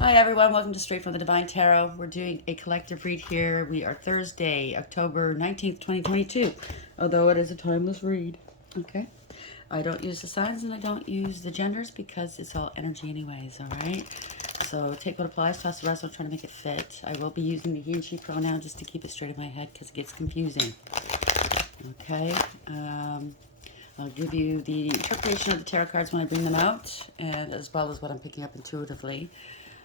Hi everyone, welcome to Straight from the Divine Tarot. We're doing a collective read here. We are Thursday, October 19th, 2022, although it is a timeless read. Okay? I don't use the signs and I don't use the genders because it's all energy anyways, alright? So take what applies, toss the rest, I'm trying to make it fit. I will be using the he and she pronoun just to keep it straight in my head because it gets confusing. Okay? I'll give you the interpretation of the tarot cards when I bring them out, and as well as what I'm picking up intuitively.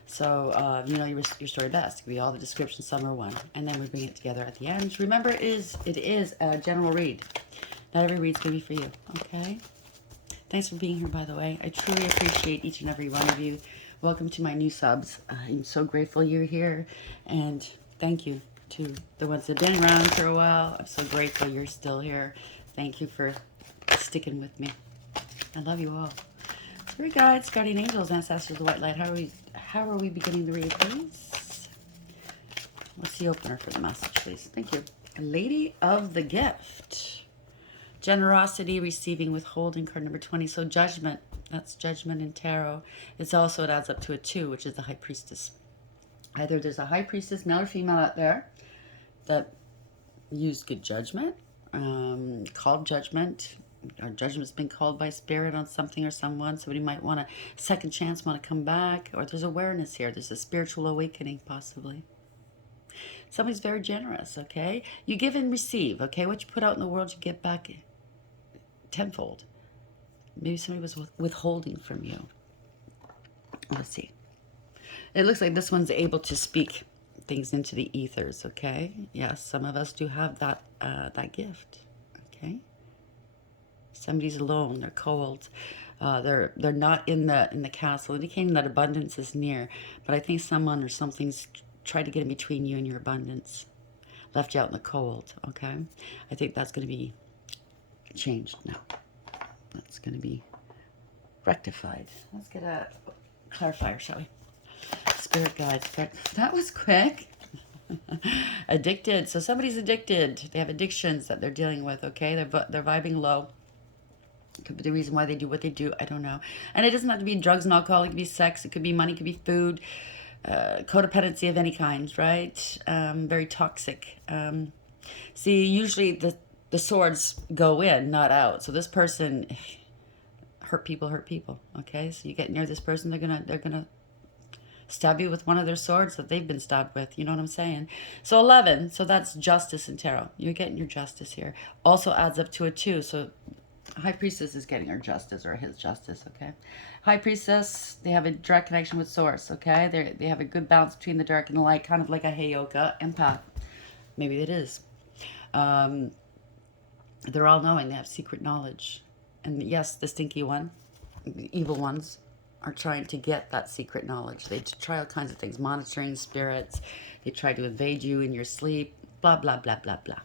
So you know your story best. It could be all the descriptions, some or one, and then we bring it together at the end. Remember, it is a general read. Not every read's gonna be for you. Okay. Thanks for being here, by the way. I truly appreciate each and every one of you. Welcome to my new subs. I'm so grateful you're here, and thank you to the ones that have been around for a while. I'm so grateful you're still here. Thank you for sticking with me. I love you all. Spirit guides, guardian angels, ancestors, the white light. How are we beginning the read, please? What's the opener for the message, please? Thank you. Lady of the Gift. Generosity, receiving, withholding, card number 20. So judgment, that's judgment in tarot. It adds up to a 2, which is the high priestess. Either there's a high priestess, male or female out there, that used good judgment, called judgment, or judgment's been called by spirit on something or someone. Somebody might want a second chance, want to come back, or there's awareness here. There's a spiritual awakening, possibly. Somebody's very generous, okay? You give and receive, okay? What you put out in the world, you get back tenfold. Maybe somebody was withholding from you. Let's see. It looks like this one's able to speak things into the ethers, okay? Yes, some of us do have that gift, okay? Somebody's alone, they're cold, they're not in the castle, indicating that abundance is near. But I think someone or something's tried to get in between you and your abundance, left you out in the cold. Okay, I think that's going to be changed now. That's going to be rectified. Let's get a clarifier, shall we? Spirit guides. That was quick. Addicted. So somebody's addicted. They have addictions that they're dealing with. Okay, they're vibing low. Could be the reason why they do what they do. I don't know. And it doesn't have to be drugs and alcohol. It could be sex. It could be money. It could be food. Codependency of any kind, right? Very toxic. See, usually the swords go in, not out. So this person hurt people. Okay, so you get near this person, they're gonna stab you with one of their swords that they've been stabbed with. You know what I'm saying? So 11. So that's justice in tarot. You're getting your justice here. Also adds up to a 2. So High Priestess is getting her justice or his justice, okay? High Priestess, they have a direct connection with Source, okay? They have a good balance between the dark and the light, kind of like a Heyoka empath. Maybe it is. They're all knowing. They have secret knowledge. And yes, the stinky one, the evil ones, are trying to get that secret knowledge. They try all kinds of things, monitoring spirits. They try to invade you in your sleep, blah, blah, blah, blah, blah.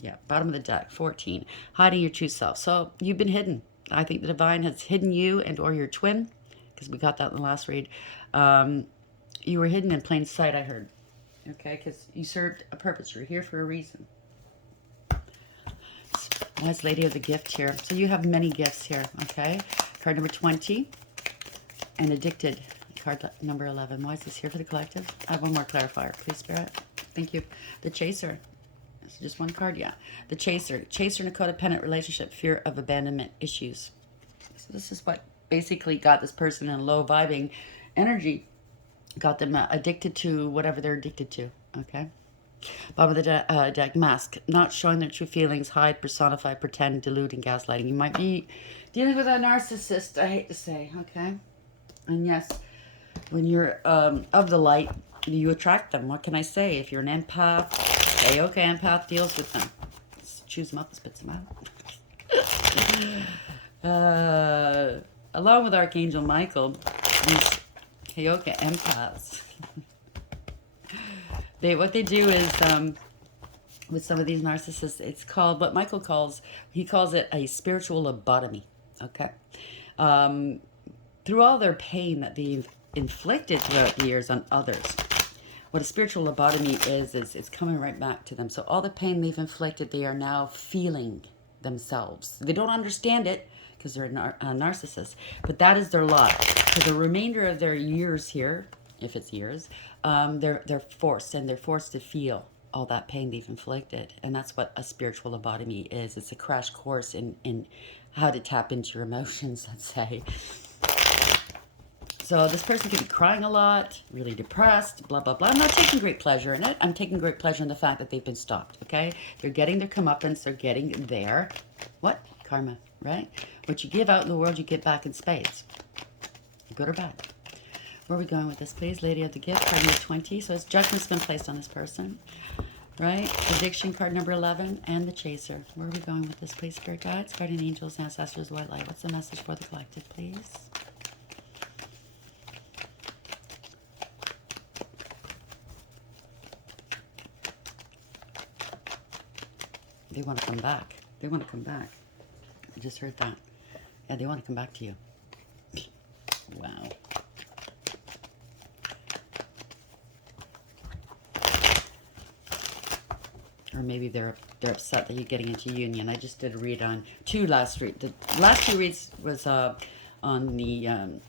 Yeah, bottom of the deck, 14. Hiding your true self. So you've been hidden. I think the divine has hidden you and or your twin, because we got that in the last read. You were hidden in plain sight, I heard. Okay, because you served a purpose. You're here for a reason. That's Lady of the Gift here. So you have many gifts here, okay? Card number 20. And Addicted. Card number 11. Why is this here for the collective? I have one more clarifier, please, Spirit. Thank you. The Chaser. It's just one card, yeah. The Chaser. Chaser in a codependent relationship. Fear of abandonment issues. So this is what basically got this person in low vibing energy. Got them addicted to whatever they're addicted to, okay? Bottom of the deck, mask. Not showing their true feelings. Hide, personify, pretend, delude, and gaslighting. You might be dealing with a narcissist, I hate to say, okay? And yes, when you're of the light, you attract them. What can I say? If you're an empath, okay, empath deals with them. Chews them up and spits them out. Along with Archangel Michael, these Heyoka empaths, what they do is, with some of these narcissists, it's called, what Michael calls, he calls it a spiritual lobotomy, okay? Through all their pain that they've inflicted throughout the years on others, what a spiritual lobotomy is it's coming right back to them. So all the pain they've inflicted, they are now feeling themselves. They don't understand it because they're a narcissist, but that is their lot. For the remainder of their years here if it's years, they're forced, and they're forced to feel all that pain they've inflicted. And that's what a spiritual lobotomy is. It's a crash course in how to tap into your emotions, let's say. So this person could be crying a lot, really depressed, blah, blah, blah. I'm not taking great pleasure in it. I'm taking great pleasure in the fact that they've been stopped, okay? They're getting their comeuppance. They're getting their, what? Karma, right? What you give out in the world, you get back in spades. Good or bad. Where are we going with this, please? Lady of the Gift, card number 20. So it's judgment's been placed on this person, right? Addiction, card number 11, and the Chaser. Where are we going with this, please? Spirit guides, guardian angels, ancestors, white light. What's the message for the collective, please? They want to come back. They want to come back. I just heard that. Yeah, they want to come back to you. Wow. Or maybe they're upset that you're getting into union. I just did a read on the last two reads was on the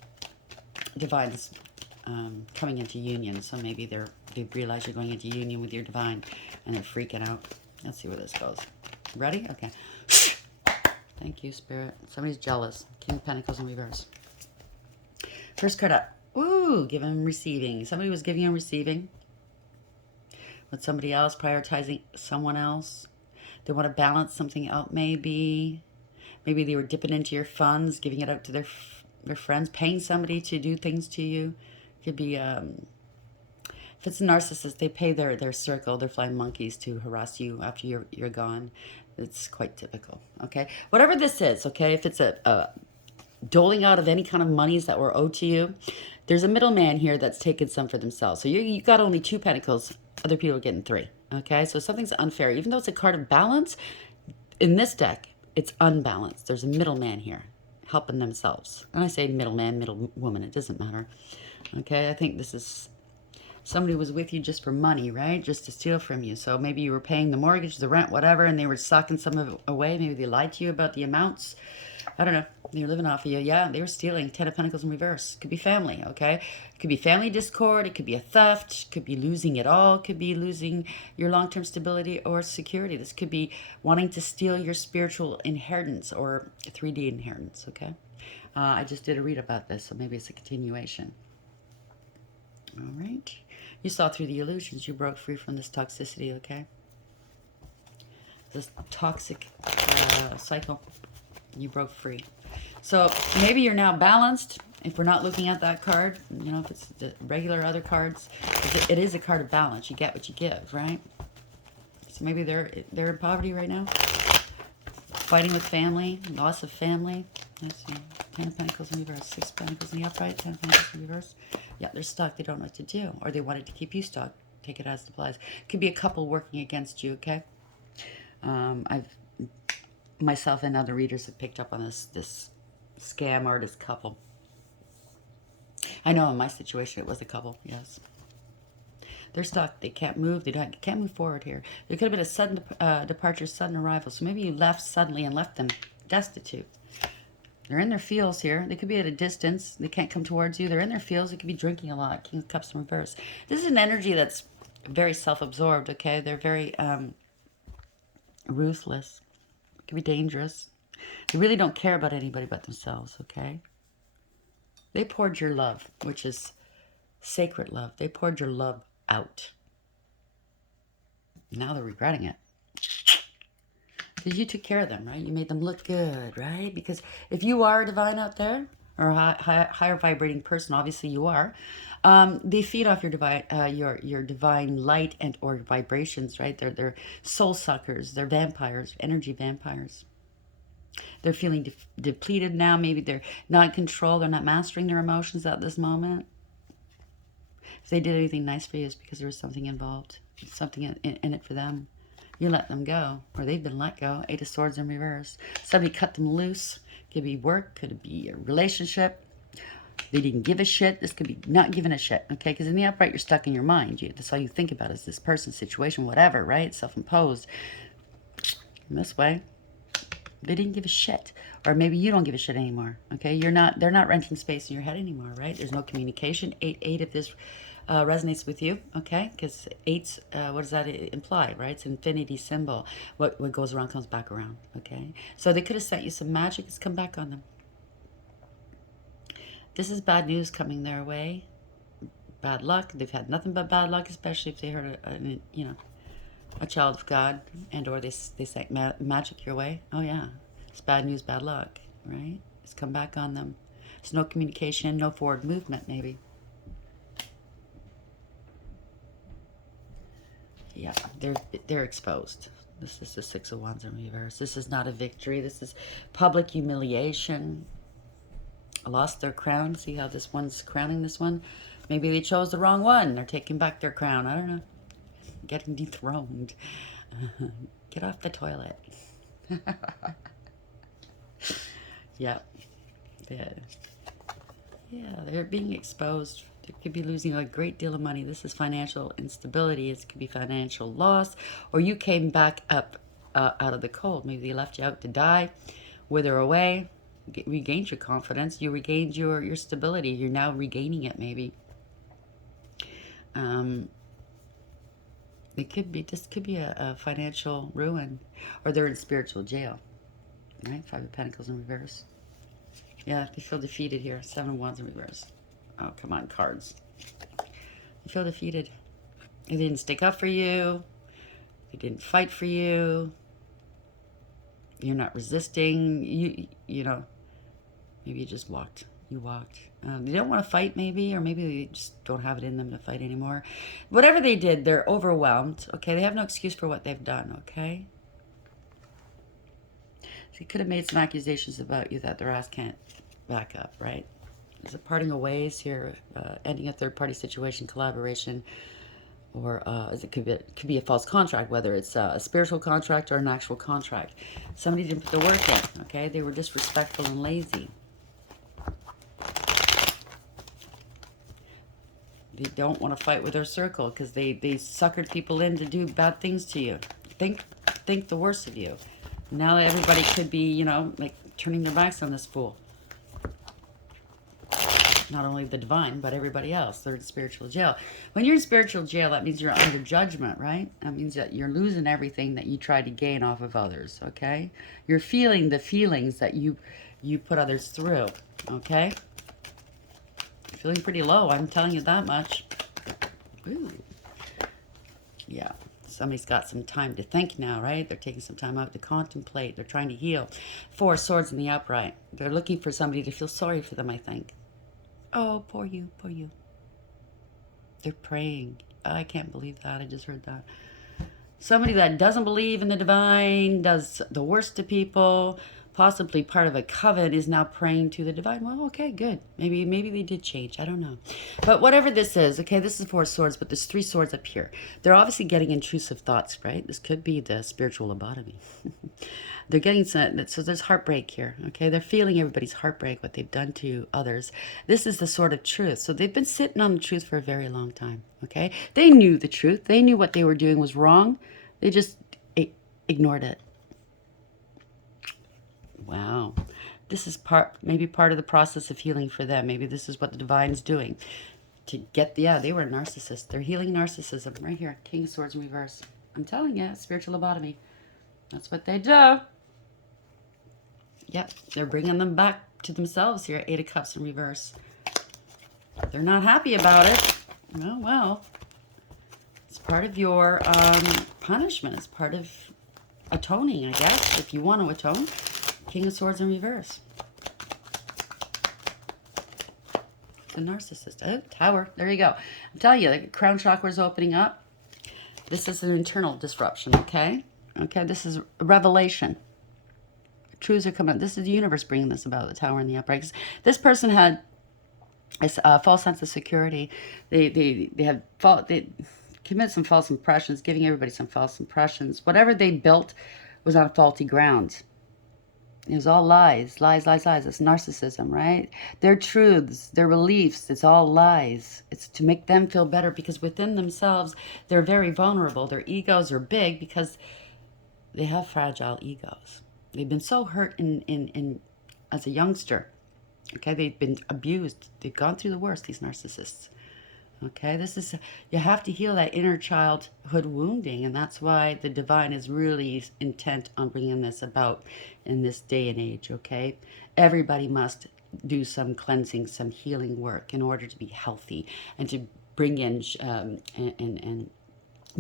divines coming into union. So maybe they realize you're going into union with your divine, and they're freaking out. Let's see where this goes. Ready? Okay. Thank you, Spirit. Somebody's jealous. King of Pentacles in reverse. First card up. Ooh, giving and receiving. Somebody was giving and receiving with somebody else, prioritizing someone else. They want to balance something out, maybe. Maybe they were dipping into your funds, giving it out to their friends, paying somebody to do things to you. Could be, if it's a narcissist, they pay their circle, their flying monkeys to harass you after you're gone. It's quite typical, okay? Whatever this is, okay? If it's a doling out of any kind of monies that were owed to you, there's a middleman here that's taken some for themselves. So you got only 2 pentacles, other people are getting 3, okay? So something's unfair. Even though it's a card of balance, in this deck, it's unbalanced. There's a middleman here helping themselves. And I say middleman, middle woman, it doesn't matter, okay? I think this is... Somebody was with you just for money, right? Just to steal from you. So maybe you were paying the mortgage, the rent, whatever, and they were sucking some of it away. Maybe they lied to you about the amounts. I don't know. They were living off of you. Yeah, they were stealing. 10 of Pentacles in reverse. Could be family, okay? It could be family discord. It could be a theft. It could be losing it all. It could be losing your long-term stability or security. This could be wanting to steal your spiritual inheritance or 3D inheritance, okay? I just did a read about this, so maybe it's a continuation. All right. You saw through the illusions. You broke free from this toxicity, okay? This toxic cycle. You broke free. So maybe you're now balanced. If we're not looking at that card, you know, if it's the regular other cards, it is a card of balance. You get what you give, right? So maybe they're in poverty right now. Fighting with family, loss of family. Let's see. 10 of Pentacles in reverse, 6 of Pentacles in the upright, 10 of Pentacles in reverse. Yeah, they're stuck. They don't know what to do. Or they wanted to keep you stuck. Take it as it applies. Could be a couple working against you, okay? Myself and other readers have picked up on this scam artist couple. I know in my situation it was a couple, yes. They're stuck. They can't move. They can't move forward here. There could have been a sudden departure, sudden arrival. So maybe you left suddenly and left them destitute. They're in their feels here. They could be at a distance. They can't come towards you. They're in their feels. They could be drinking a lot. King of Cups in reverse. This is an energy that's very self-absorbed, okay? They're very ruthless. It could be dangerous. They really don't care about anybody but themselves, okay? They poured your love, which is sacred love. They poured your love out. Now they're regretting it. Because you took care of them, right? You made them look good, right? Because if you are a divine out there, or a higher vibrating person, obviously you are, they feed off your divine light and or vibrations, right? They're soul suckers. They're vampires, energy vampires. They're feeling depleted now. Maybe they're not in control. They're not mastering their emotions at this moment. If they did anything nice for you, it's because there was something involved, something in it for them. You let them go, or they've been let go. 8 of Swords in reverse. Somebody cut them loose. Could be work, could be a relationship. They didn't give a shit. This could be not giving a shit, okay? Because in the upright, you're stuck in your mind. That's all you think about is this person, situation, whatever, right? Self-imposed. In this way, They didn't give a shit. Or maybe you don't give a shit anymore. Okay? They're not renting space in your head anymore, right? There's no communication. 8 if this resonates with you, okay? Because 8's, what does that imply, right? It's an infinity symbol. What goes around comes back around, okay? So they could have sent you some magic. It's come back on them. This is bad news coming their way. Bad luck. They've had nothing but bad luck, especially if they heard a child of God, and or they say magic your way. Oh yeah, it's bad news, bad luck, right? It's come back on them. There's no communication, no forward movement, maybe. Yeah, they're exposed. This is the 6 of Wands in reverse. This is not a victory. This is public humiliation. Lost their crown. See how this one's crowning this one? Maybe they chose the wrong one. They're taking back their crown. I don't know. Getting dethroned. Get off the toilet. Yeah. Yeah, they're being exposed. They could be losing a great deal of money. This is financial instability. It could be financial loss. Or you came back up out of the cold. Maybe they left you out to die, wither away. Regained your confidence. You regained your stability. You're now regaining it, maybe. This could be a financial ruin, or they're in spiritual jail, right? 5 of Pentacles in reverse. Yeah, they feel defeated here. 7 of Wands in reverse. Oh, come on, cards. They feel defeated. They didn't stick up for you. They didn't fight for you. You're not resisting. You know, maybe you just walked. You walked. They don't want to fight, maybe, or maybe they just don't have it in them to fight anymore. Whatever they did, they're overwhelmed. Okay, they have no excuse for what they've done. Okay. So he could have made some accusations about you that their ass can't back up, right? There's a parting of ways here, ending a third-party situation, collaboration, or it could be a false contract, whether it's a spiritual contract or an actual contract. Somebody didn't put the work in. Okay, they were disrespectful and lazy. They don't want to fight with their circle because they suckered people in to do bad things to you. Think the worst of you. Now everybody could be, you know, like turning their backs on this fool. Not only the divine, but everybody else. They're in spiritual jail. When you're in spiritual jail, that means you're under judgment, right? That means that you're losing everything that you try to gain off of others, okay? You're feeling the feelings that you put others through, okay? Feeling pretty low, I'm telling you that much. Ooh. Yeah, somebody's got some time to think now, right? They're taking some time out to contemplate. They're trying to heal. 4 of Swords in the upright. They're looking for somebody to feel sorry for them, I think. Oh, poor you, poor you. They're praying. I can't believe that. I just heard that. Somebody that doesn't believe in the divine, does the worst to people, possibly part of a coven, is now praying to the divine. Well, okay, good. Maybe they did change. I don't know. But whatever this is, okay, this is 4 swords, but there's 3 swords up here. They're obviously getting intrusive thoughts, right? This could be the spiritual lobotomy. They're getting some, so there's heartbreak here, okay? They're feeling everybody's heartbreak, what they've done to others. This is the sword of truth. So they've been sitting on the truth for a very long time, okay? They knew the truth. They knew what they were doing was wrong. They just ignored it. Wow. This is maybe part of the process of healing for them. Maybe this is what the divine's doing. To get, yeah, they were a narcissist. They're healing narcissism right here. King of Swords in reverse. I'm telling you, spiritual lobotomy. That's what they do. Yep, they're bringing them back to themselves here. 8 of Cups in reverse. They're not happy about it. Oh, well. It's part of your punishment. It's part of atoning, I guess, if you want to atone. King of Swords in reverse. The narcissist. Oh, Tower. There you go. I'm telling you, the crown chakra is opening up. This is an internal disruption, okay? Okay, this is a revelation. Truths are coming. This is the universe bringing this about, the Tower and the upright. This person had a false sense of security. They commit some false impressions, giving everybody some false impressions. Whatever they built was on faulty ground. It was all lies, lies, lies, lies. It's narcissism, right? Their truths, their beliefs, it's all lies. It's to make them feel better because within themselves, they're very vulnerable. Their egos are big because they have fragile egos. They've been so hurt in as a youngster. Okay, they've been abused. They've gone through the worst, these narcissists. Okay, this is, you have to heal that inner childhood wounding, and that's why the divine is really intent on bringing this about in this day and age. Okay, everybody must do some cleansing, some healing work in order to be healthy and to bring in and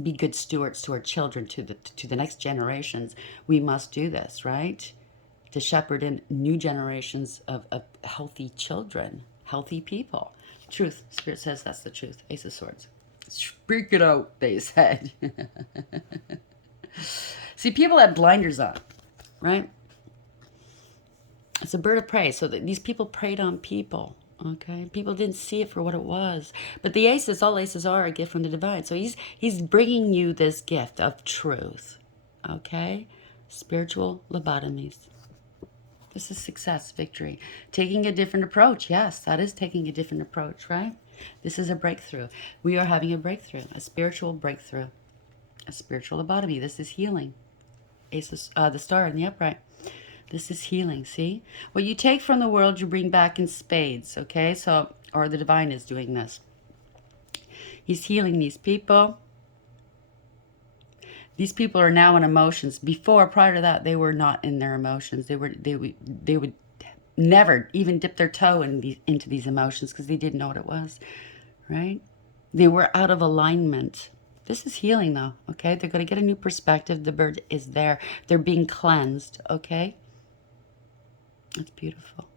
be good stewards to our children, to the next generations. We must do this, right? To shepherd in new generations of healthy children, healthy people. Truth. Spirit says that's the truth. Ace of Swords. Speak it out, they said. See, people have blinders on, right? It's a bird of prey. So that these people preyed on people. Okay, people didn't see it for what it was. But the aces, all aces are a gift from the divine. So he's bringing you this gift of truth. Okay, spiritual lobotomies. This is success, victory. Taking a different approach. Yes, that is taking a different approach, right? This is a breakthrough. We are having a breakthrough, a spiritual breakthrough, a spiritual lobotomy. This is healing. Ace of, the star in the upright. This is healing, see? What you take from the world, you bring back in spades, okay? So, or the divine is doing this. He's healing these people. These people are now in emotions. Before, prior to that, they were not in their emotions. They would never even dip their toe into these emotions because they didn't know what it was, right? They were out of alignment. This is healing, though, okay? They're going to get a new perspective. The bird is there. They're being cleansed, okay? That's beautiful.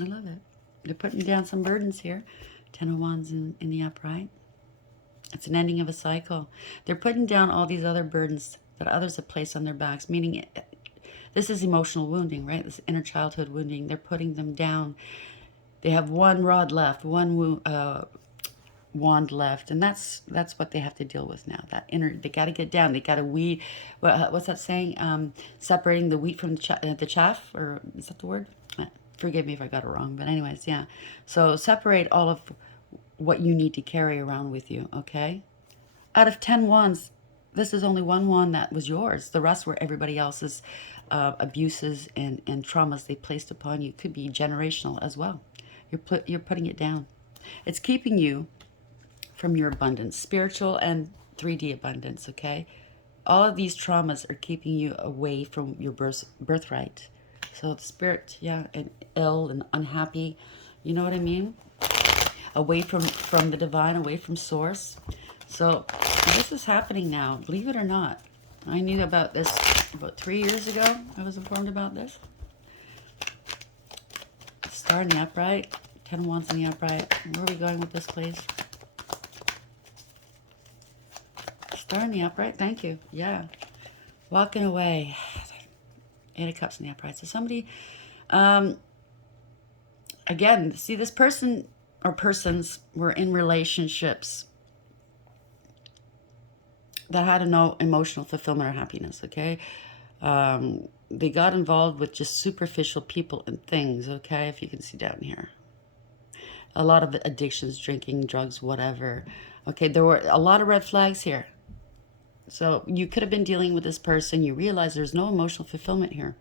I love it. They're putting down some burdens here. Ten of Wands in the upright. It's an ending of a cycle. They're putting down all these other burdens that others have placed on their backs, meaning this is emotional wounding, right? This inner childhood wounding. They're putting them down. They have one rod left, one wand left, and that's what they have to deal with now. That inner, they got to get down. They got to weed. What's that saying? Separating the wheat from the chaff, or is that the word? Forgive me if I got it wrong, but anyways, yeah. So separate all of what you need to carry around with you, okay? Out of 10 wands, this is only one wand that was yours. The rest were everybody else's abuses and traumas they placed upon you. Could be generational as well. You're putting it down. It's keeping you from your abundance, spiritual and 3D abundance, okay? All of these traumas are keeping you away from your birthright. So the spirit, yeah, and ill and unhappy, you know what I mean? Away from the divine, away from source. So this is happening now, believe it or not. I knew about this about 3 years ago. I was informed about this. Star in the upright, 10 wands in the upright. Where are we going with this, please? Star in the upright, thank you. Yeah, walking away. 8 of cups in the upright. So somebody, again, see, this person or persons were in relationships that had no emotional fulfillment or happiness, okay? They got involved with just superficial people and things, okay? If you can see down here. A lot of addictions, drinking, drugs, whatever. Okay, there were a lot of red flags here. So you could have been dealing with this person. You realize there's no emotional fulfillment here.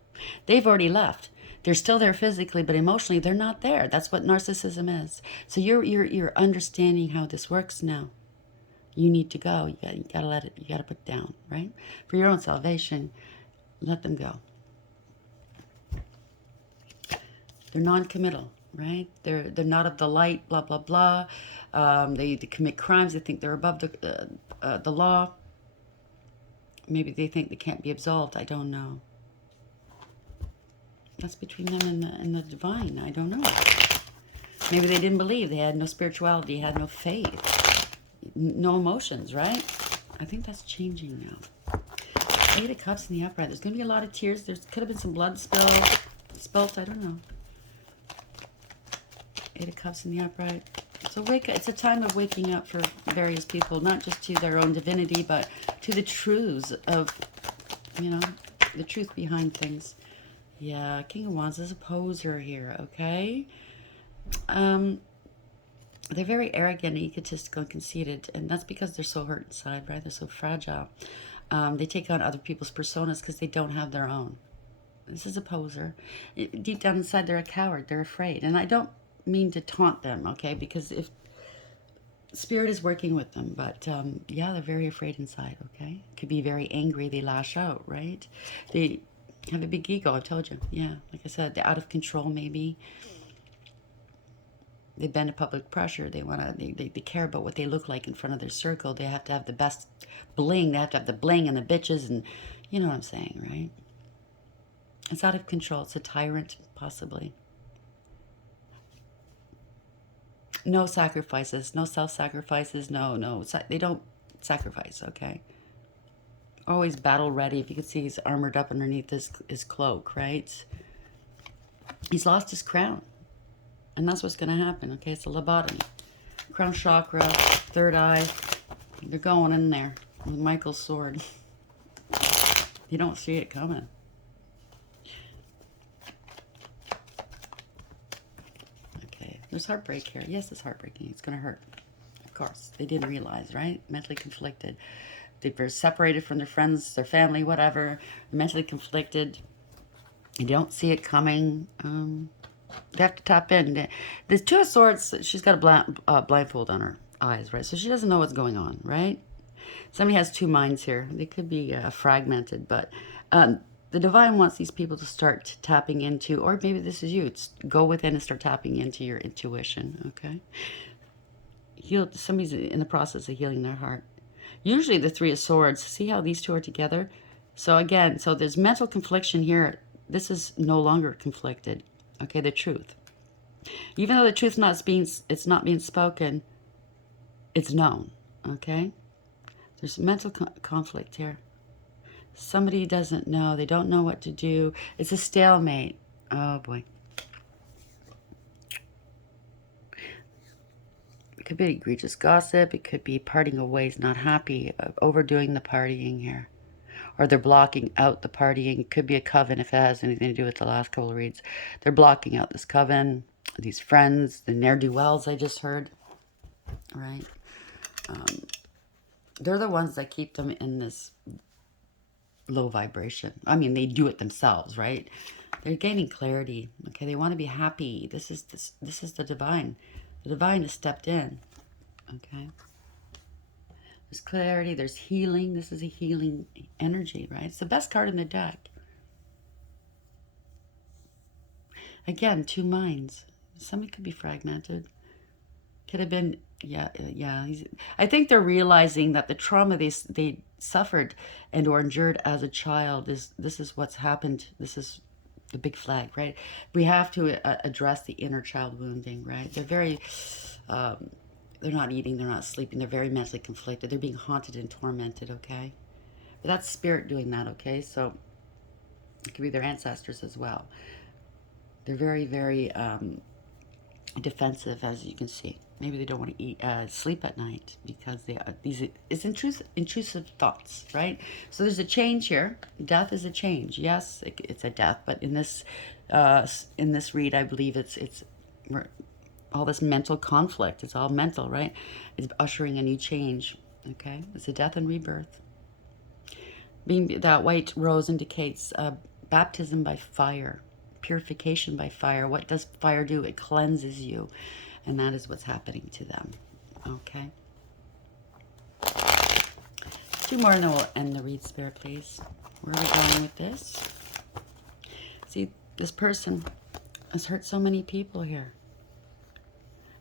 They've already left. They're still there physically, but emotionally they're not there. That's what narcissism is. So you're understanding how this works now. You need to go. You gotta let it. You gotta put it down, right? For your own salvation, let them go. They're non-committal, right? They're not of the light. Blah blah blah. They commit crimes. They think they're above the law. Maybe they think they can't be absolved. I don't know. That's between them and the divine. I don't know. Maybe they didn't believe. They had no spirituality, had no faith, no emotions, right? I think that's changing now. 8 of cups in the upright. There's going to be a lot of tears. There could have been some blood spilt. I don't know. 8 of cups in the upright. So it's a time of waking up for various people, not just to their own divinity, but to the truths of, the truth behind things. Yeah, King of Wands is a poser here, okay? They're very arrogant, egotistical, and conceited, and that's because they're so hurt inside, right? They're so fragile. They take on other people's personas because they don't have their own. This is a poser. Deep down inside, they're a coward. They're afraid. And I don't mean to taunt them, okay? Because if spirit is working with them, but yeah, they're very afraid inside, okay? Could be very angry. They lash out, right? They have a big ego, I've told you. Yeah, like I said, they're out of control maybe. They bend to public pressure. They want to. They care about what they look like in front of their circle. They have to have the best bling. They have to have the bling and the bitches, and you know what I'm saying, right? It's out of control. It's a tyrant, possibly. No sacrifices. No self-sacrifices. No. They don't sacrifice. Okay. Always battle ready. If you can see, he's armored up underneath his cloak, right? He's lost his crown. And that's what's going to happen, okay? It's a lobotomy. Crown chakra, third eye. They're going in there with Michael's sword. You don't see it coming. Okay, there's heartbreak here. Yes, it's heartbreaking. It's going to hurt. Of course. They didn't realize, right? Mentally conflicted. They were separated from their friends, their family, whatever. Mentally conflicted. You don't see it coming. They have to tap in. The Two of Swords, she's got a blindfold on her eyes, right? So she doesn't know what's going on, right? Somebody has two minds here. They could be fragmented, but the divine wants these people to start tapping into, or maybe this is you, go within and start tapping into your intuition, okay? Somebody's in the process of healing their heart. Usually the Three of Swords, see how these two are together? So again, so there's mental confliction here. This is no longer conflicted. Okay, the truth. Even though the truth's it's not being spoken, it's known. Okay, there's mental conflict here. Somebody doesn't know. They don't know what to do. It's a stalemate. Oh boy. It could be egregious gossip. It could be parting of ways, not happy, overdoing the partying here. Or they're blocking out the partying. It could be a coven if it has anything to do with the last couple of reads. They're blocking out this coven, these friends, the ne'er-do-wells I just heard. Right? They're the ones that keep them in this low vibration. I mean, they do it themselves, right? They're gaining clarity. Okay, they want to be happy. This is the divine. The divine has stepped in. Okay. There's clarity, there's healing. This is a healing energy, right? It's the best card in the deck. Again, two minds. Somebody could be fragmented. Could have been, yeah. I think they're realizing that the trauma they suffered and or endured as a child this is what's happened. This is the big flag, right? We have to address the inner child wounding, right? They're very... they're not eating, they're not sleeping, they're very mentally conflicted. They're being haunted and tormented, okay? But that's spirit doing that, okay? So it could be their ancestors as well. They're very, very defensive, as you can see. Maybe they don't want to sleep at night because it's intrusive thoughts, right? So there's a change here. Death is a change. Yes, it's a death, but in this read, I believe it's all this mental conflict. It's all mental, right? It's ushering a new change. Okay, it's a death and rebirth. That white rose indicates baptism by fire, purification by fire. What does fire do? It cleanses you, and that is what's happening to them. Okay. Two more, and then we'll end the read, Spirit, please. Where are we going with this? See, this person has hurt so many people here.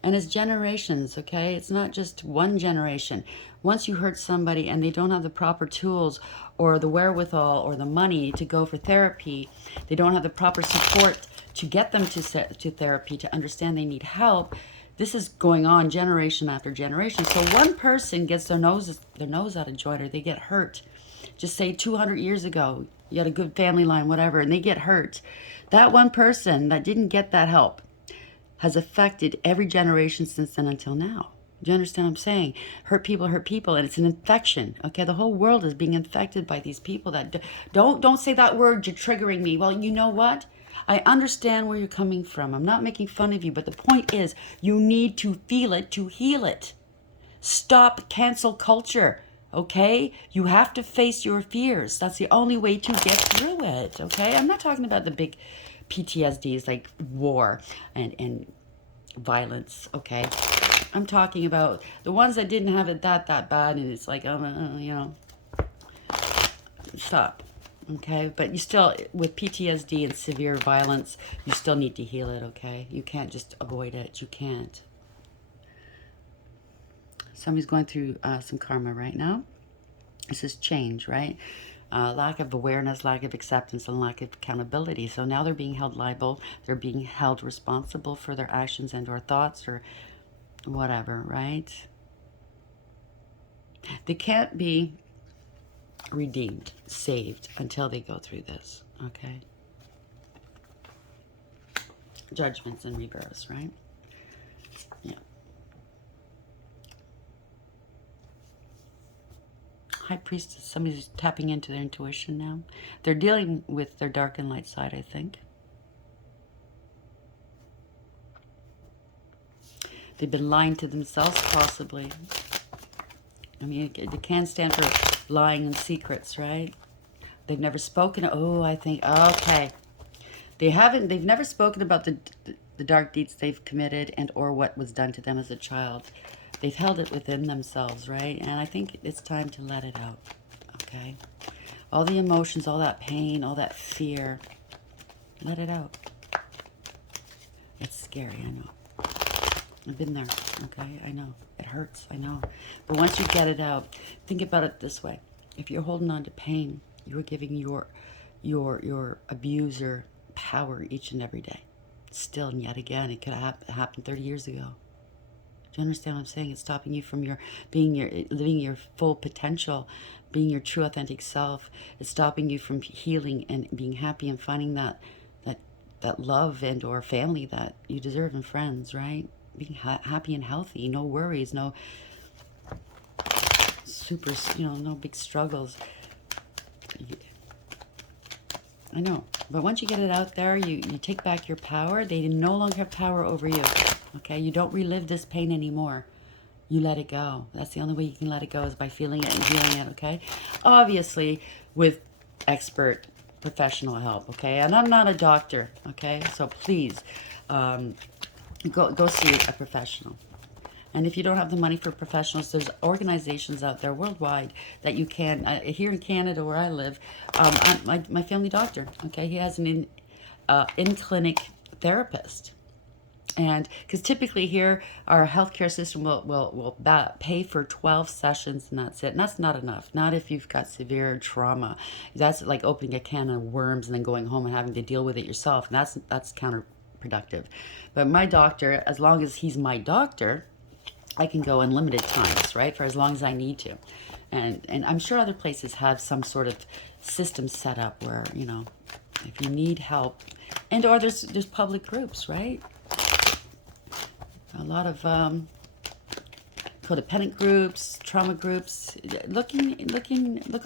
And it's generations, okay? It's not just one generation. Once you hurt somebody and they don't have the proper tools or the wherewithal or the money to go for therapy, they don't have the proper support to get them to therapy, to understand they need help, this is going on generation after generation. So one person gets their nose out of joint, or they get hurt. Just say 200 years ago, you had a good family line, whatever, and they get hurt. That one person that didn't get that help has affected every generation since then until now. Do you understand what I'm saying? Hurt people, and it's an infection. Okay, the whole world is being infected by these people that don't say that word. You're triggering me. Well, you know what? I understand where you're coming from. I'm not making fun of you, but the point is, you need to feel it to heal it. Stop cancel culture. Okay? You have to face your fears. That's the only way to get through it. Okay? I'm not talking about the big PTSDs like war and violence. Okay? I'm talking about the ones that didn't have it that bad, and it's like, you know, stop. Okay? But you still, with PTSD and severe violence, you still need to heal it. Okay? You can't just avoid it. You can't. Somebody's going through some karma right now. This is change, right? Lack of awareness, lack of acceptance, and lack of accountability. So now they're being held liable. They're being held responsible for their actions and or thoughts or whatever, right? They can't be redeemed, saved, until they go through this, okay? Judgments in reverse, right? Yeah. High Priestess, somebody's tapping into their intuition now. They're dealing with their dark and light side, I think. They've been lying to themselves, possibly. I mean, it can stand for lying and secrets, right? They've never spoken. Oh, I think, okay. They've never spoken about the dark deeds they've committed and or what was done to them as a child. They've held it within themselves, right? And I think it's time to let it out, okay? All the emotions, all that pain, all that fear, let it out. It's scary, I know. I've been there, okay? I know. It hurts, I know. But once you get it out, think about it this way. If you're holding on to pain, you're giving your abuser power each and every day. Still and yet again, it could have happened 30 years ago. Do you understand what I'm saying? It's stopping you from living your full potential, being your true authentic self. It's stopping you from healing and being happy and finding that love and or family that you deserve and friends, right? Being happy and healthy, no worries, no no big struggles. I know, but once you get it out there, you take back your power. They no longer have power over you, okay? You don't relive this pain anymore. You let it go. That's the only way you can let it go, is by feeling it and healing it, okay? Obviously, with expert professional help, okay? And I'm not a doctor, okay? So please, go see a professional. And if you don't have the money for professionals, there's organizations out there worldwide that you can. Here in Canada, where I live, my family doctor, okay, he has an in-clinic therapist. And because typically here, our healthcare system will pay for 12 sessions and that's it. And that's not enough. Not if you've got severe trauma. That's like opening a can of worms and then going home and having to deal with it yourself. And that's counterproductive. But my doctor, as long as he's my doctor, I can go unlimited times, right? For as long as I need to. And I'm sure other places have some sort of system set up where, if you need help, and or there's public groups, right? A lot of codependent groups, trauma groups. Look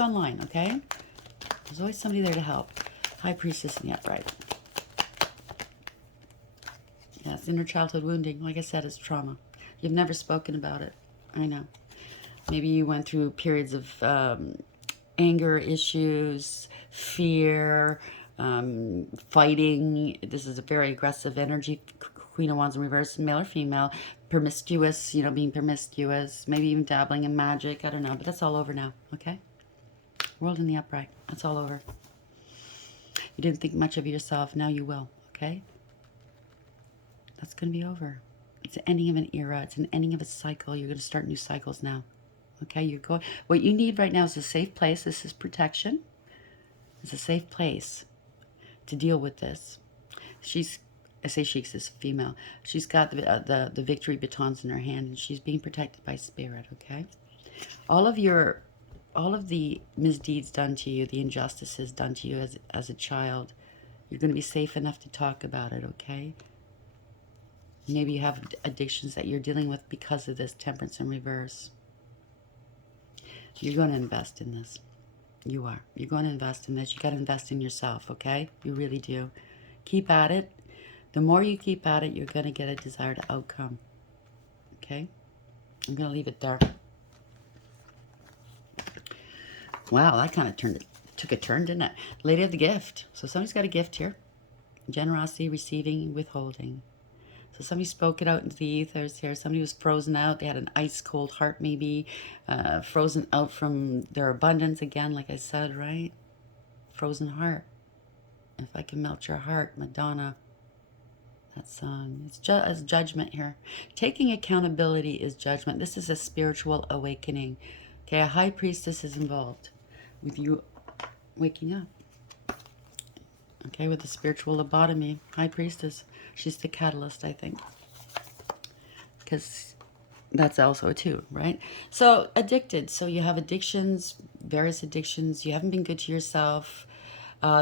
online, okay? There's always somebody there to help. High Priestess in the upright. Yeah, it's inner childhood wounding. Like I said, it's trauma. You've never spoken about it. I know. Maybe you went through periods of anger issues, fear, fighting. This is a very aggressive energy. Queen of Wands in reverse, male or female. Promiscuous, being promiscuous. Maybe even dabbling in magic. I don't know. But that's all over now, okay? World in the upright. That's all over. You didn't think much of yourself. Now you will, okay? That's going to be over. It's the ending of an era. It's an ending of a cycle. You're going to start new cycles now. Okay, you're going. What you need right now is a safe place. This is protection. It's a safe place to deal with this. I say she's this female. She's got the victory batons in her hand, and she's being protected by spirit. Okay, all of the misdeeds done to you, the injustices done to you as a child, you're going to be safe enough to talk about it. Okay. Maybe you have addictions that you're dealing with because of this temperance in reverse. You're going to invest in this. You are. You're going to invest in this. You got to invest in yourself, okay? You really do. Keep at it. The more you keep at it, you're going to get a desired outcome, okay? I'm going to leave it there. Wow, that kind of took a turn, didn't it? Lady of the gift. So somebody's got a gift here. Generosity, receiving, withholding. So somebody spoke it out into the ethers here. Somebody was frozen out. They had an ice cold heart maybe. Frozen out from their abundance again, like I said, right? Frozen heart. If I can melt your heart, Madonna. That song. It's as judgment here. Taking accountability is judgment. This is a spiritual awakening. Okay, a high priestess is involved with you waking up. Okay, with the spiritual lobotomy. High priestess. She's the catalyst, I think. Because that's also a two, right? So addicted. So you have addictions, various addictions. You haven't been good to yourself.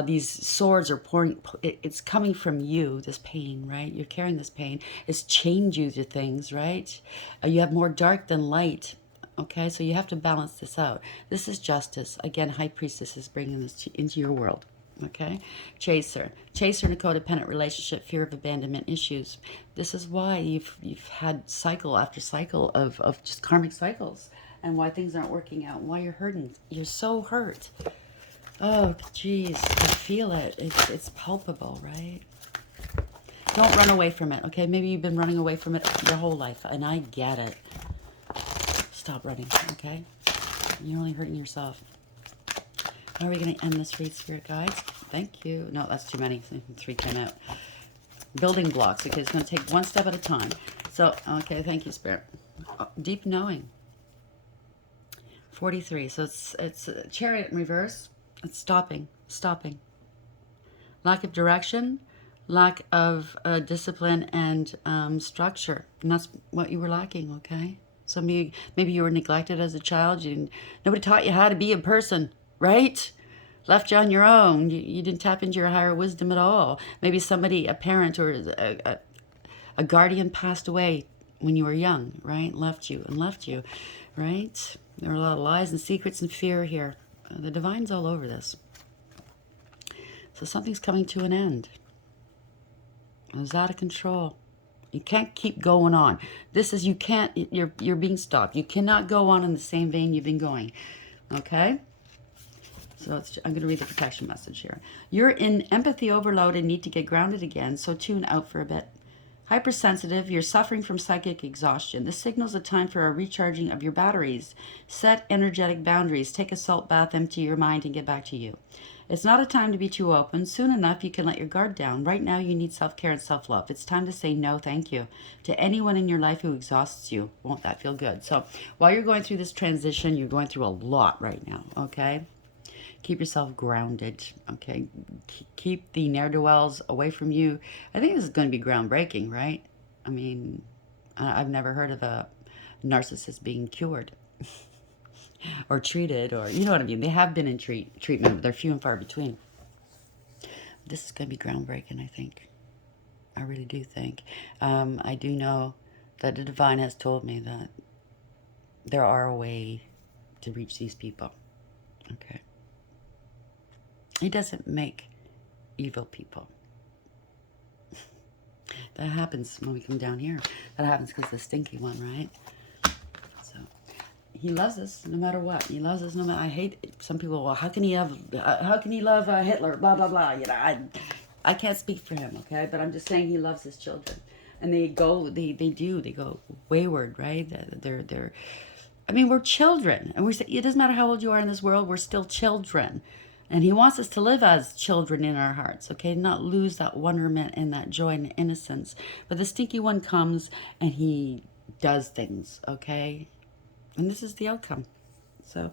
These swords are pouring, it's coming from you, this pain, right? You're carrying this pain. It's chained you to things, right? You have more dark than light. Okay, so you have to balance this out. This is justice. Again, High Priestess is bringing this into your world. Okay, chaser in a codependent relationship, fear of abandonment issues. This is why you've had cycle after cycle of just karmic cycles, and why things aren't working out, and why you're hurting. You're so hurt. Oh, geez, I feel it. It's palpable, right? Don't run away from it, okay? Maybe you've been running away from it your whole life, and I get it. Stop running, okay? You're only hurting yourself. How are we going to end this read, Spirit Guides? Thank you. No, that's too many. 3 came out. Building blocks. Okay, it's going to take one step at a time. So, okay, thank you, Spirit. Deep knowing. 43. So it's Chariot in reverse. It's stopping. Lack of direction, lack of discipline and structure. And that's what you were lacking, okay? So maybe you were neglected as a child. Nobody taught you how to be a person, right? Left you on your own. You didn't tap into your higher wisdom at all. Maybe somebody, a parent or a guardian passed away when you were young, right? Left you, right? There are a lot of lies and secrets and fear here. The divine's all over this. So something's coming to an end. It was out of control. You can't keep going on. This is, you're being stopped. You cannot go on in the same vein you've been going. Okay? So I'm going to read the protection message here. You're in empathy overload and need to get grounded again, so tune out for a bit. Hypersensitive, you're suffering from psychic exhaustion. This signals a time for a recharging of your batteries. Set energetic boundaries. Take a salt bath, empty your mind, and get back to you. It's not a time to be too open. Soon enough, you can let your guard down. Right now, you need self-care and self-love. It's time to say no, thank you, to anyone in your life who exhausts you. Won't that feel good? So while you're going through this transition, you're going through a lot right now, okay? Keep yourself grounded, okay? Keep the ne'er-do-wells away from you. I think this is going to be groundbreaking, right? I mean, I've never heard of a narcissist being cured or treated, or, you know what I mean? They have been in treatment, but they're few and far between. This is going to be groundbreaking, I think. I really do think. I do know that the divine has told me that there are a way to reach these people, okay? He doesn't make evil people. That happens when we come down here. That happens because the stinky one, right? So he loves us no matter what. He loves us no matter. I hate it. Some people. Well, how can he love Hitler? Blah blah blah. You know, I can't speak for him, okay? But I'm just saying he loves his children, and they go wayward, right? They're. I mean, we're children, and it doesn't matter how old you are in this world. We're still children. And he wants us to live as children in our hearts, okay? Not lose that wonderment and that joy and innocence. But the stinky one comes and he does things, okay? And this is the outcome. So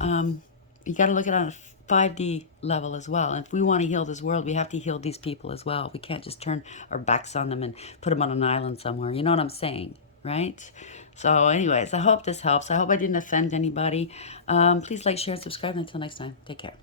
you got to look at it on a 5D level as well. And if we want to heal this world, we have to heal these people as well. We can't just turn our backs on them and put them on an island somewhere. You know what I'm saying, right? So anyways, I hope this helps. I hope I didn't offend anybody. Please like, share, and subscribe. And until next time, take care.